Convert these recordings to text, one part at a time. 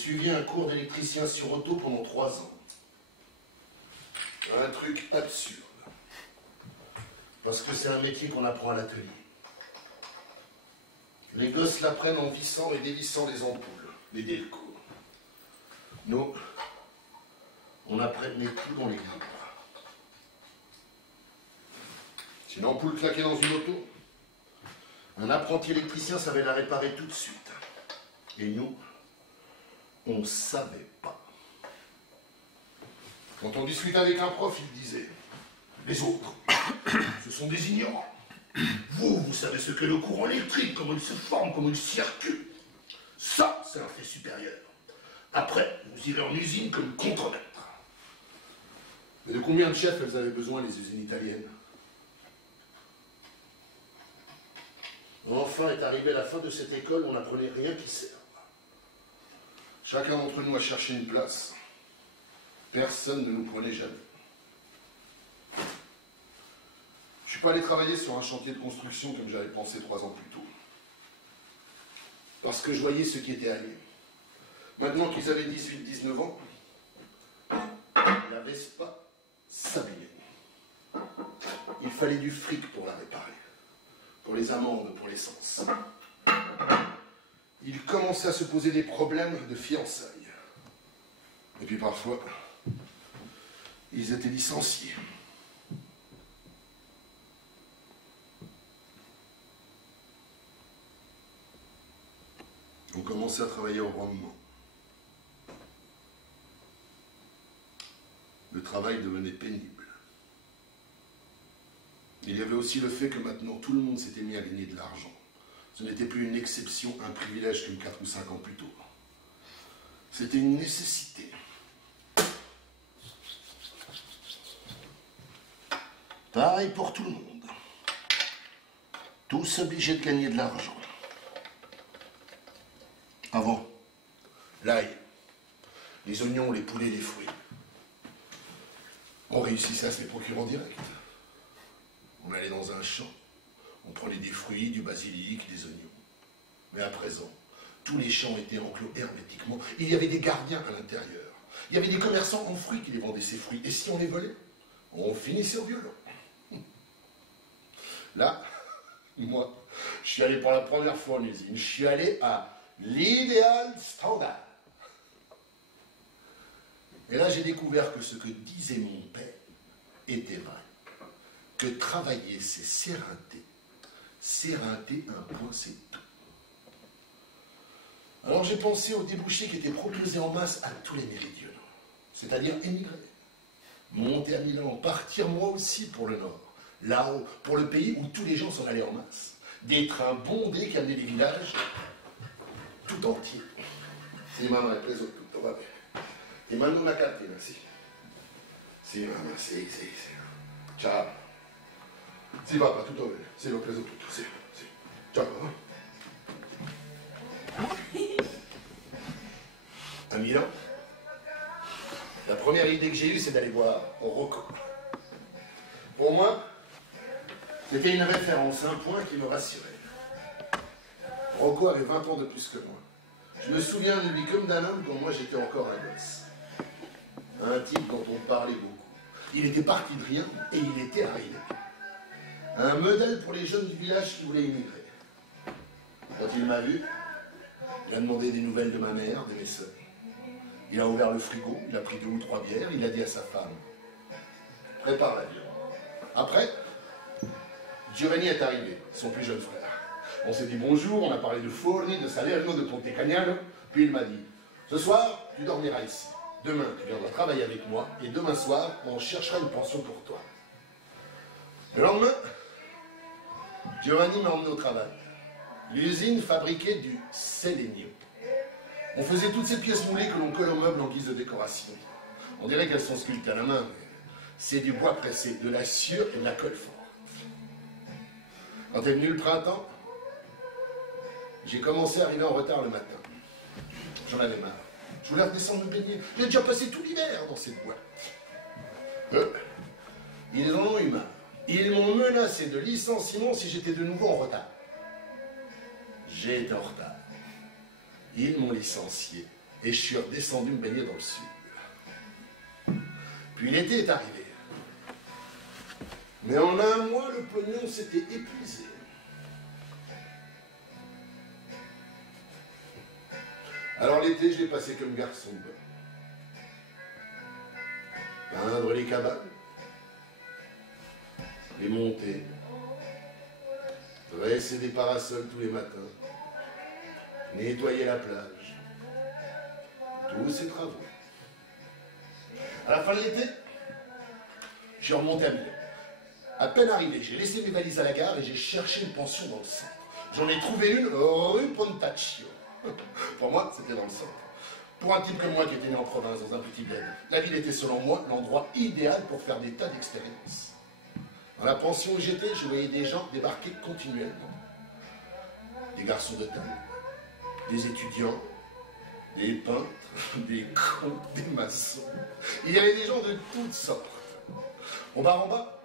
suivi un cours d'électricien sur auto pendant 3 ans. Un truc absurde. Parce que c'est un métier qu'on apprend à l'atelier. Les gosses l'apprennent en vissant et dévissant les ampoules, les delcos. Nous, on apprenait tout dans les livres. Si une ampoule claquait dans une auto, un apprenti électricien savait la réparer tout de suite. Et nous, on ne savait pas. Quand on discutait avec un prof, il disait « Les autres, ce sont des ignorants. Vous savez ce qu'est le courant électrique, comment il se forme, comment il circule. Ça, c'est un fait supérieur. Après, vous irez en usine comme contremaître. » Mais de combien de chefs elles avaient besoin, les usines italiennes? Enfin est arrivée la fin de cette école où on n'apprenait rien qui serve. Chacun d'entre nous a cherché une place. Personne ne nous prenait jamais. Je ne suis pas allé travailler sur un chantier de construction comme j'avais pensé 3 ans plus tôt. Parce que je voyais ceux qui étaient alliés. Maintenant qu'ils avaient 18-19 ans, la Vespa s'abîmait. Il fallait du fric pour la réparer. Pour les amendes, pour l'essence. Il commençait à se poser des problèmes de fiançailles. Et puis parfois, ils étaient licenciés. On commençait à travailler au rendement. Le travail devenait pénible. Il y avait aussi le fait que maintenant tout le monde s'était mis à gagner de l'argent. Ce n'était plus une exception, un privilège comme 4 ou 5 ans plus tôt. C'était une nécessité. Pareil pour tout le monde. Tous obligés de gagner de l'argent. Avant, l'ail, les oignons, les poulets, les fruits. On réussissait à se les procurer en direct. On allait dans un champ, on prenait des fruits, du basilic, des oignons. Mais à présent, tous les champs étaient enclos hermétiquement. Il y avait des gardiens à l'intérieur. Il y avait des commerçants en fruits qui les vendaient ces fruits. Et si on les volait, on finissait au violon. Là, moi, je suis allé pour la première fois en usine. Je suis allé à l'idéal standard. Et là, j'ai découvert que ce que disait mon père était vrai. Que travailler, c'est s'éreinter. S'éreinter un point, c'est tout. Alors j'ai pensé aux débouchés qui étaient proposés en masse à tous les méridionaux. C'est-à-dire émigrer. Monter à Milan, partir moi aussi pour le Nord. Là-haut, pour le pays où tous les gens sont allés en masse. Des trains bondés qui amenaient des villages tout entiers. Sì, mamma, hai preso tutto, vabbè. Ti mando una cartina, sì. Sì, mamma, sì. Ciao. Sì, papà, tutto bene. Sì, l'ho preso tutto, sì. Ciao, papà. À Milan, la première idée que j'ai eue, c'est d'aller voir Rocco. Pour moi, c'était une référence, un point qui me rassurait. Rocco avait 20 ans de plus que moi. Je me souviens de lui comme d'un homme quand moi j'étais encore un gosse. Un type dont on parlait beaucoup. Il était parti de rien et il était arrivé. Un modèle pour les jeunes du village qui voulaient immigrer. Quand il m'a vu, il a demandé des nouvelles de ma mère, de mes sœurs. Il a ouvert le frigo, il a pris 2 ou 3 bières, il a dit à sa femme « Prépare la viande ». Après, Giovanni est arrivé, son plus jeune frère. On s'est dit bonjour, on a parlé de Forni, de Salerno, de Ponte Cagnano, puis il m'a dit « Ce soir, tu dormiras ici. Demain, tu viendras travailler avec moi, et demain soir, on cherchera une pension pour toi. » Le lendemain, Giovanni m'a emmené au travail. L'usine fabriquait du Selenio. On faisait toutes ces pièces moulées que l'on colle aux meubles en guise de décoration. On dirait qu'elles sont sculptées à la main, mais c'est du bois pressé, de la sciure et de la colle forte. Quand est venu le printemps, j'ai commencé à arriver en retard le matin. J'en avais marre. Je voulais redescendre me baigner. J'ai déjà passé tout l'hiver dans cette boîte. Ils en ont eu marre. Ils m'ont menacé de licenciement si j'étais de nouveau en retard. J'ai été en retard. Ils m'ont licencié et je suis redescendu me baigner dans le sud. Puis l'été est arrivé. Mais en un mois, le pognon s'était épuisé. Alors l'été, je l'ai passé comme garçon de bain. Peindre les cabanes, les monter, dresser des parasols tous les matins, nettoyer la plage, tous ces travaux. À la fin de l'été, je suis remonté à Milan. À peine arrivé, j'ai laissé mes valises à la gare et j'ai cherché une pension dans le centre. J'en ai trouvé une rue Pontaccio. Pour moi, c'était dans le centre. Pour un type comme moi qui était né en province, dans un petit bled, la ville était selon moi l'endroit idéal pour faire des tas d'expériences. Dans la pension où j'étais, je voyais des gens débarquer continuellement. Des garçons de taille, des étudiants, des peintres, des cons, des maçons. Il y avait des gens de toutes sortes. Au bar en bas,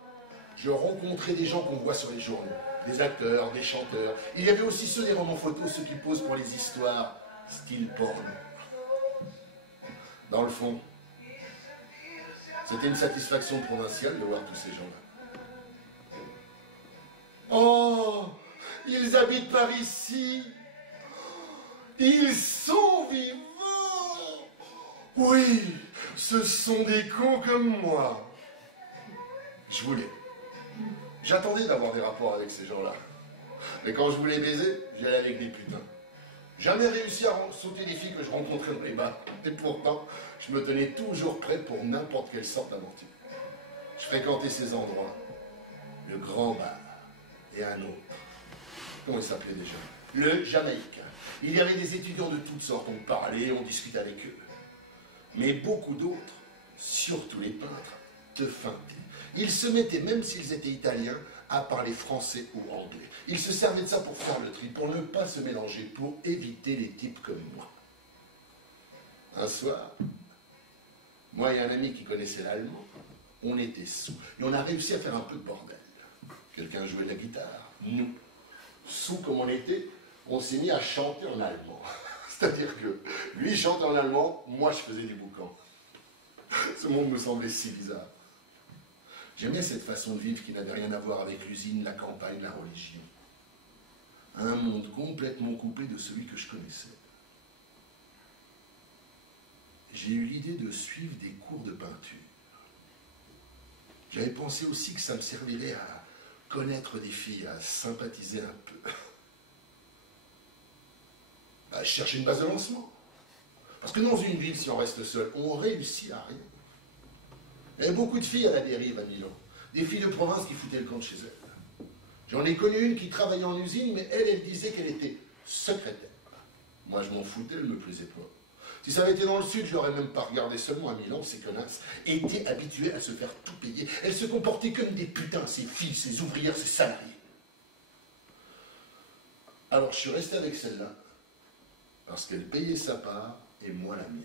je rencontrais des gens qu'on voit sur les journaux, des acteurs, des chanteurs. Il y avait aussi ceux des romans photos, ceux qui posent pour les histoires style porno. Dans le fond, c'était une satisfaction provinciale de voir tous ces gens-là. Oh, ils habitent par ici. Ils sont vivants. Oui, ce sont des cons comme moi. Je voulais. J'attendais d'avoir des rapports avec ces gens-là. Mais quand je voulais baiser, j'y allais avec des putains. Jamais réussi à sauter les filles que je rencontrais dans les bars. Et pourtant, je me tenais toujours prêt pour n'importe quelle sorte d'aventure. Je fréquentais ces endroits. Le Grand Bar et un autre. Comment il s'appelait déjà? Le Jamaïcain. Il y avait des étudiants de toutes sortes. On parlait, on discutait avec eux. Mais beaucoup d'autres, surtout les peintres, te feintaient. Ils se mettaient, même s'ils étaient italiens, à parler français ou anglais. Ils se servaient de ça pour faire le tri, pour ne pas se mélanger, pour éviter les types comme moi. Un soir, moi et un ami qui connaissait l'allemand, on était sous. Et on a réussi à faire un peu de bordel. Quelqu'un jouait de la guitare. Nous, sous comme on était, on s'est mis à chanter en allemand. C'est-à-dire que lui chantait en allemand, moi je faisais du boucan. Ce monde me semblait si bizarre. J'aimais cette façon de vivre qui n'avait rien à voir avec l'usine, la campagne, la religion. Un monde complètement coupé de celui que je connaissais. J'ai eu l'idée de suivre des cours de peinture. J'avais pensé aussi que ça me servirait à connaître des filles, à sympathiser un peu. À chercher une base de lancement. Parce que dans une ville, si on reste seul, on réussit à rien. Il y avait beaucoup de filles à la dérive à Milan. Des filles de province qui foutaient le camp de chez elles. J'en ai connu une qui travaillait en usine, mais elle disait qu'elle était secrétaire. Moi, je m'en foutais, elle ne me plaisait pas. Si ça avait été dans le sud, je l'aurais même pas regardé seulement à Milan, ces connasses étaient habituées à se faire tout payer. Elles se comportaient comme des putains, ces filles, ces ouvrières, ces salariés. Alors, je suis resté avec celle-là, parce qu'elle payait sa part et moi la mienne.